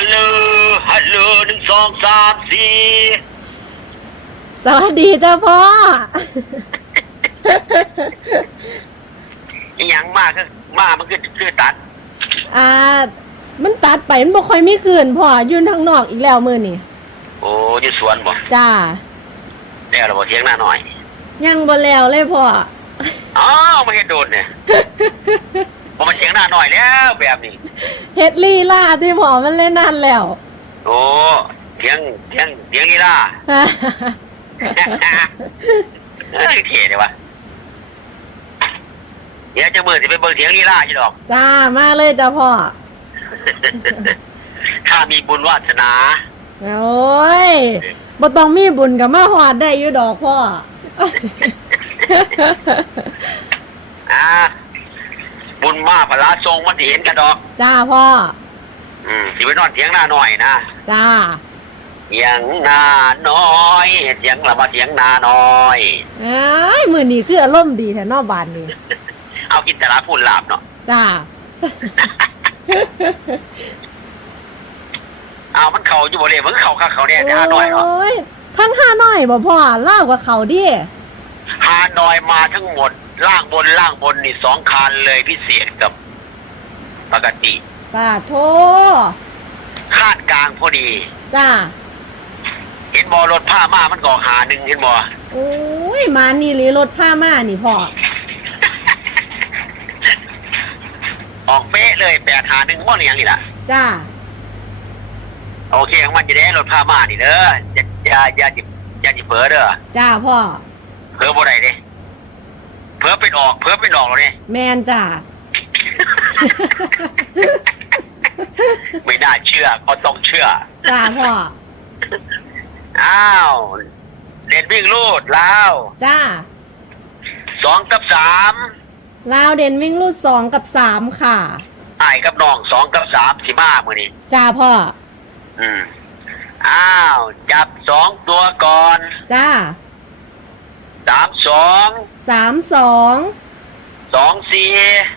ฮัลโหลฮัลโหลหนึ่งสองสามสี่สวัสดีเจ้าพ่ออีหยังมากคือมามันคือคือตัด อ่า มันตัดไปมันบ่ค่อยมีคืนพ่ออยืนทางนอกอีกแล้วมือนี่โอ้ยสวนบ่จ้าแล้วเราบ่เทียงหน้าหน่อยยังบ่แล้วเลยพ่อ อ้าวมาเห็นโดนเนี่ย บ่มาเทียงหน้าหน่อยแล้วแบบนี้เฮ็ดลีลาที่พ่อมันเล่นนานแล้วโอ้เทียงเทียงเทียงนี่ล่ะเอ้ยเท่เลยวะเดี๋ยวจะมือสิไปเบิ่งเสียงลีลาจีดอก จ้ามาเลยจ้าพ่อถ้ามีบุญวาสนา โอ้ยบ่ต้องมีบุญกับมาหอดได้อยู่ดอกพ่ออ่าบุญ มาพระทรงมันสิเห็นกันดอก จ้าพ่อ อืมสิไปนอนเถียงหน้าหน่อยนะจ้า เถียงหน้าน้อยเถียงละมาเถียงหน้าน้อย เอ้ยมือนี้คืออารมณ์ดีแท้เนอกบ้านนี่เอากินแต่ละพูดลาบเนาะจ้า เอามันเข่าอยู่บ่เลยมันเข่าข้าเขาแน่แต่หาน้อยเนาะโอ้ยทั้งห้าน้อยบ่พ่อเล่าวกว่าเขาดิหาน้อยมาทั้งหมด ล่างบนล่างบนนี่สองคันเลยพิเศษกับปกติป้าโทคาดกลางพอดี จ้าเห็นบอรถผ้ามามันก่อหาหนึ่งเห็นบอโอ้ยมานี่ลีรถผ้ามานี่พ่อออกเป๊ะเลยแปดหาหนึ่งว่าอย่างนี่แหละจ้าโอเคของมันจะได้รถผ้ามานี่เด้ออย่าอย่าอย่าจิอย่าจิเผลอเด้อจ้าพ่อเผลอบ่ได้เด้ เผลอเป็นออกเผลอเป็นออกแล้วเนี่ยแมนจ้าไม่น่าเชื่อก็ต้องเชื่อ จ้าพ่อ อ้าว เด่นวิ่งลูดแล้วจ้าสองกับสามลาวเด่นวิ่งรูดสองกับสามค่ะ ไอ้ายกับน้องสองกับสามสิบ้ามือนี่จ้าพ่อ อืม อ้าว จับสองตัวก่อน จ้า สามสองสามสองสองสี่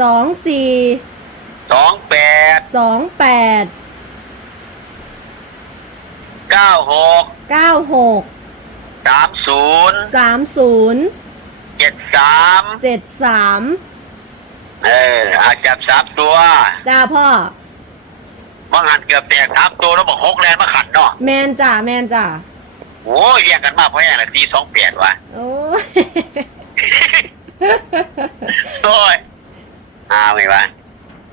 สองสี่สองแปดสองแปดเก้าหกเก้าหกสามศูนย์สามศูนย์เจ็ดสามเจ็ดสามเอออาจับสามตัวจ้าพ่อบางหันเกือบแตกสามตัวแล้วบอกหกแลนมาขัดเนาะแมนจ้าแมนจ้าโอ้ยเรียกกันมาเพราะอย่างไรตีสองแปดวะโอ้ยโอ้ยอ้าวไม่ว่า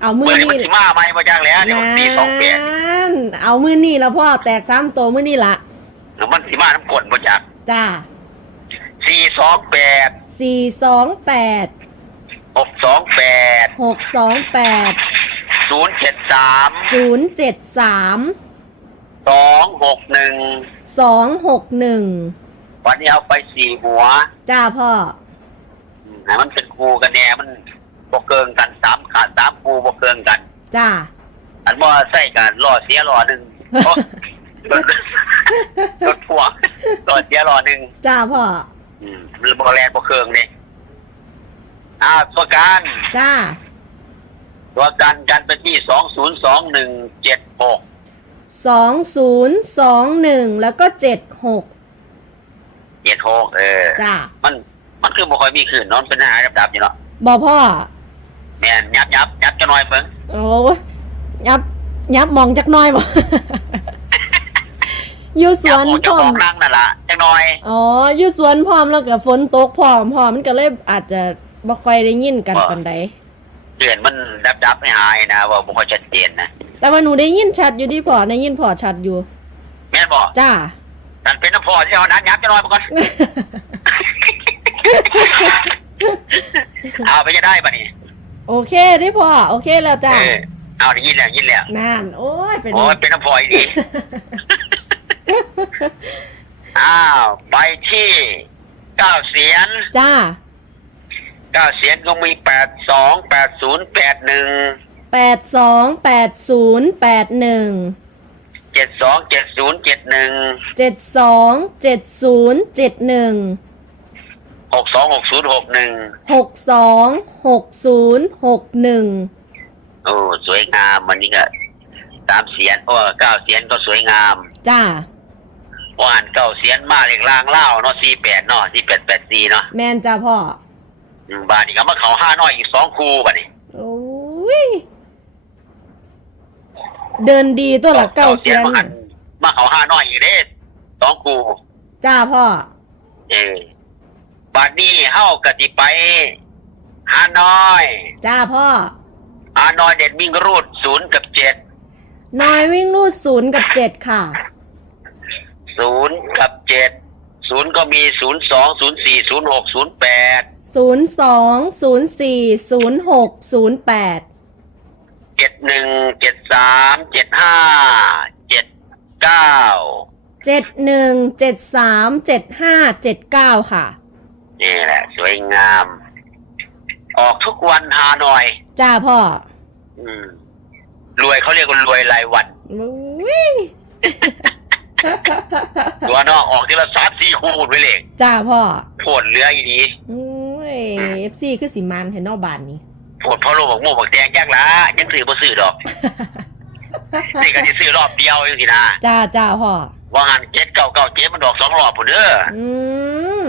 เอามือเมื่อนี้นี่มันสิมาไหมมาจากแล้วเดี๋ยวตีสองแปดนั่นเอามือนี่แล้วพ่อแตกซ้ำตัวมือนี่ละแล้วมันสิมาน้ำกลมาจากจ้าสี่สองแปดสี่สองแปดหกสองแปดหกสองแปดศูนย์เจ็ดสามศูนย์เจ็ดสาม สองหกหนึ่งสองหกหนึ่งวันนี้เอาไปสี่หัวจ้าพ่อ อืมให้มันเป็นครูกันแน่มันบกเกิงกันสามขาดสามครูบกเกิงกัน จ้า อันว่าใส่กันรอเสียรอหนึ่งโอ๊ะรถพ่วงรอเสียรอหนึ่งจ้าพ่อ อืมมันบอแลนบกเกิงนี่อ้าวตัวการจ้า ตัวการกันไปที่สองศูนย์สองหนึ่งเจ็ดหก สองศูนย์สองหนึ่งแล้วก็เจ็ดหกเจ็ดหกเออ จ้ามัน มันคือบ่ค่อยมีคืนนอนเป็นหายดับๆอยู่เนาะบอพ่อ แม่นยับยับยับจะหน่อยเพิ่งโอ้ยับ ยับมองจักหน้อยบ่ อยู่สยัวนออกพจะร้อมอมงนั่งนั่นล่ะจังหน่อยอ๋อ อยู่สวนพร้อมแล้วก็ฝนตกพร้อมพร้อมมันก็เลยอาจจะบ่ค่อยได้ยินกันปานใดเดือนมันดับดับๆไม่หายนะว่าบ่ค่อยชัดเจนนะ แต่ว่าหนูได้ยินชัดอยู่ที่พอได้ยินพอชัดอยู่ แม่นบอกจ้าฉันเป็นน้ำพอที่เอานั้นยับจะหน่อยมาก่อน เอาไปจะได้ปะนี่โอเคที่พอโอเคแล้วจ้าเออเอาได้ยินแล้วยินแล้วนานโอ้ยเป็นโอ้ยเป็นน้ำพออีกดีอ้าวไปที่เก้าเสียนจ้าเก้าเสียนก็มีแปดสองแปดศูนย์แปดหนึ่ง แปดสองแปดศูนย์แปดหนึ่งเจ็ดสองเจ็ดศูนย์เจ็ดหนึ่งเจ็ดสองเจ็ดศูนย์เจ็ดหนึ่งหกสองหกศูนย์หกหนึ่งหกสองหกศูนย์หกหนึ่งโอ้สวยงามวันนี้ก็สามเสียนโอ้เก้าเสียนก็สวยงามจ้าว่านเก้าเสียนมาเรียงลางเล่าเนาะสี่แปดเนาะสี่แปดแปดสี่เนาะแมนจ้าพ่ออืมบาทนี่ก็มาเขาห้าน้อยอีกสองคู่บาทนี่โอ้ย เดินดีตัวละเก้าเซียนมาหันมาเขาห้าน้อยอีกเด้สองคู่จ้าพ่อ เออบาทนี้เฮากะติไปฮานอย จ้าพ่อฮานอยเด็ดมิ่งรูดศูนย์กับเจ็ดนายวิ่งรูดศูนย์กับเจ็ดค่ะศูนย์กับเจ็ดศูนย์ก็มีศูนย์สองศูนย์สี่ศูนย์หกศูนย์แปดศูนย์สองศูนย์สี่ศูนย์หกศูนย์แปด เจ็ดหนึ่งเจ็ดสามเจ็ดห้าเจ็ดเก้าเจ็ดหนึ่งเจ็ดสามเจ็ดห้าเจ็ดเก้าค่ะ นี่แหละ สวยงาม ออกทุกวันฮานอย จ้าพ่ออืม รวยเขาเรียกว่ารวยรายวัน อุ้ยตัวเนอกออกทีละสามสี่คู่ไปเลยจ้าพ่อโผดเหลืออีนี้ อุ้ยเอฟซีคือสิมันเห็นนอกบานนี้ โผดพ่อโลบอกโม่บอกแดงแยกละยังซื้อบ่ซื้อดอกนี่ก็จะซื้อรอบเดียวอยู่สินะจ้าจ้าพ่อว่างานเจ็ดเก้าเก้าเจ็ดมันดอกสองรอบผุนเด้ออืม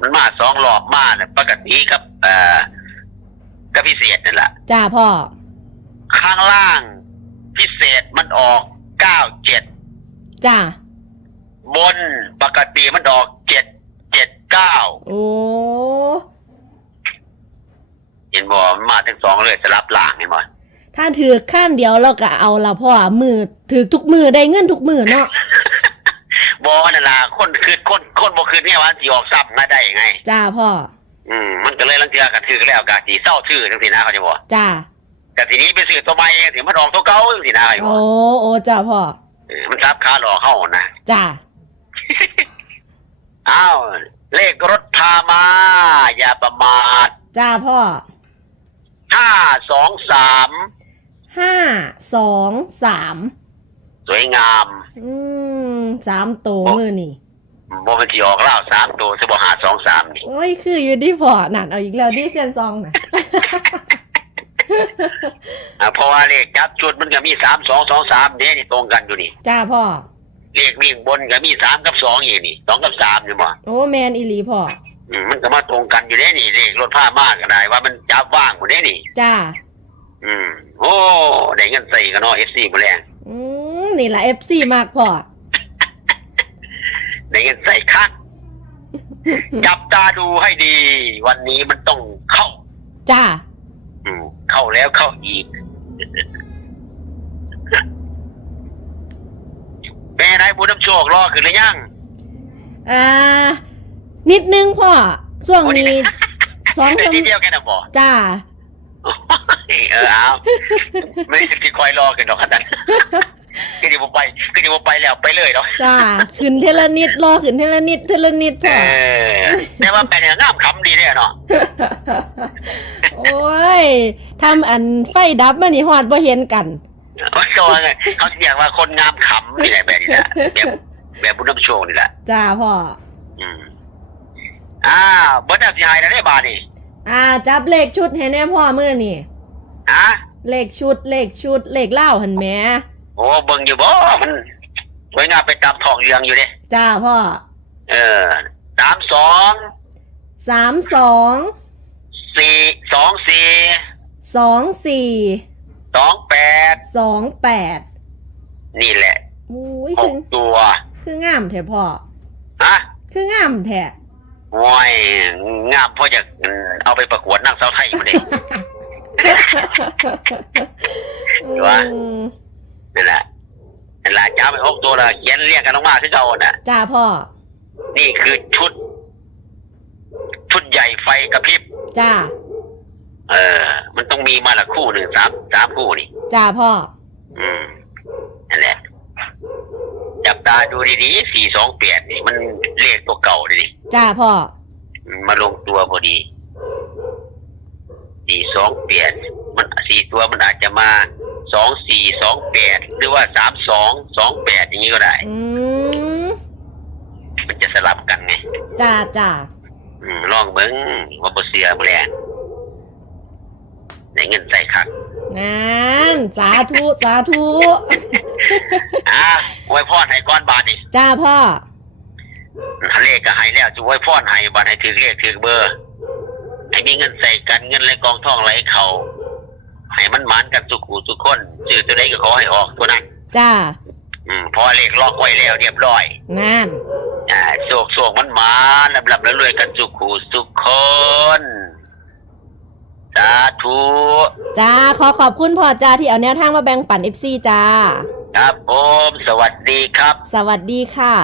มันมาสองรอบมาเนี่ยปกติกับเอ่อกับพิเศษนั่นแหละจ้าพ่อ ข้างล่างพิเศษมันออกเก้าเจ็ดจ้าบนปกติมันออกเจ็ดเจ็ดเก้าโอ้เห็ นบ่มันมาทั้งสองเลยสลับล่างเห็นบ่ถ้าถือขั้นเดียวเราก็เอาละพ่อมือถือทุกมือได้เงินทุกมือเนาะบอนั่นล่ะคนคือคนคนบ่คือเนี่ยวันสิออกซับมาได้ไง จ้าพ่อ อืมมันก็เลยลังเทือกันถือแล้วกะสิเศร้าชื่อจังซี่นะเขาจะบอกจ้าแต่ทีนี้ไปซื้อตัวใหม่ถึงมันออกตัวเก่าจังซี่นะเขาจะบโอ้อกโอ้จ้าพ่อเออมันทับขาหลอกเข้านะจ้าอ้าวเลขรถพามา อย่าประมาทจ้าพ่อ ห้าสองสามห้าสองสามสวยงามอืมสามตัวมือนี่โมเป็นที่ออกเล่าสามตัวสบหาสองสามนี่โอ้ยคืออยู่ที่พอนั่นเอาอีกแล้วดิเซียนซองนะอ่าเพราะว่าเลขจับจุดมันก็มีสามสองสองสามเนี่ยนี่ตรงกันอยู่นี่จ้าพ่อ เลขวิ่งบนก็มีสามกับสองอยู่นี่สองกับสามอยู่บ่โอ้แมนอีหลีพ่อ อืมมันก็มาตรงกันอยู่เด้นี่เลขรถผ้ามากก็ได้ ว่ามันจับว่างหมดเด้นี่ จ้าอืมโอ้ได้เงินใส่กันเนาะเอฟซีบุแรงอืมนี่แหละเอฟซีมากพ่อได้เงินใส่คักจับตาดูให้ดี วันนี้มันต้องเข้า จ้าอืมเข้าแล้วเข้าอีกเป็นไงบุญน้ำโชครอขึ้นหรือยังอ่า นิดนึงพ่อช่วงนี้สองได้ชั่วโมทีงเดียวแค่นั้นบ่จ้า เออเอาไม่ได้ติดคอยรอกันดอกขนาดนั้นก็เดี๋ยวผมไปก็เดี๋ยวผมไปแล้วไปเลยเนาะจ้าขึ้นเทละนิดรอขึ้นเทละนิดเทละนิดเอพ่อ อแต่ว่าไปเนี่ยงามคำดีเนี่ยเนาะโอ้ยทำอันไฟดับมานี่ฮอดบ่เห็นกันก็ว่าไงเขาเรียกว่าคนงามขำนี่แหละแบบนี้แหละแบบแบบบุญน้ำโชคนี่แหละจ้าพ่อ อืม อ้าวเบิร์ดสิหายแล้วได้บาทนี่อ่า จับเลขชุดให้แน่พ่อมือนี่ฮะเลขชุดเลขชุดเลขเล่าหันแหม่โอ้เบิ่งอยู่บ่มันสวยงามไปตามทองเรืองอยู่เด้จ้าพ่อเออสามสองสามสองสี่สองสี่สองสี่สองแปดสองแปดนี่แหละอุ้ยหคือกตัวคืองามแท้พ่อฮะคืองามแท้ โอ้ยงามเพราะอยากเอาไปประกวดนั่งเสาไทยมาเด้วะอืมนั่นแหละนั่นแหละจ้าไปหกตัวละเขียนเรียกกันลงมาที่เก่าน่ะ จ้าพ่อ นี่คือชุด ชุดใหญ่ไฟกระพริบ จ้า เออ มันต้องมีมาละคู่หนึ่งสามสามคู่นี่ จ้าพ่อ อืมนั่นแหละ จับตาดูดีๆสี่สองแปดนี่ มันเลขตัวเก่าดิ จ้าพ่อมันมาลงตัวพอดีสี่สองแปดมันสี่ตัวมันอาจจะมาสองสี่สองแปดหรือว่าสามสองสองแปดอย่างนี้ก็ได้ อืมมันจะสลับกันไงจ้าจ้าอืมลองเบิ้งว่าบ่เสียบ่แรงได้เงินใส่คักนั่นสาธุ สาธุ อ่าอวยพรให้ก้อนบาทนี่จ้าพ่อทะ เลก็ให้แล้วจะอวยพรให้บาทให้ถือเลขถือเบอร์ให้มีเงินใส่กันเงินไหลกองทองไหลเขาให้มันหมานกันสุขุทุกคนสื่อตัวใดก็ขอให้ออกตัวนั้นจ้า อืมพอเลขล็อกไว้แล้วเรียบร้อยนั่นอ่าโศกโศกมันหมาลำลำแล้วรวยกันสุขูสุขคนสาธุจ้าขอขอบคุณพ่อจ้าที่เอาแนวทางมาแบ่งปันเอฟซีจ้า ครับผมสวัสดีครับ สวัสดีค่ะ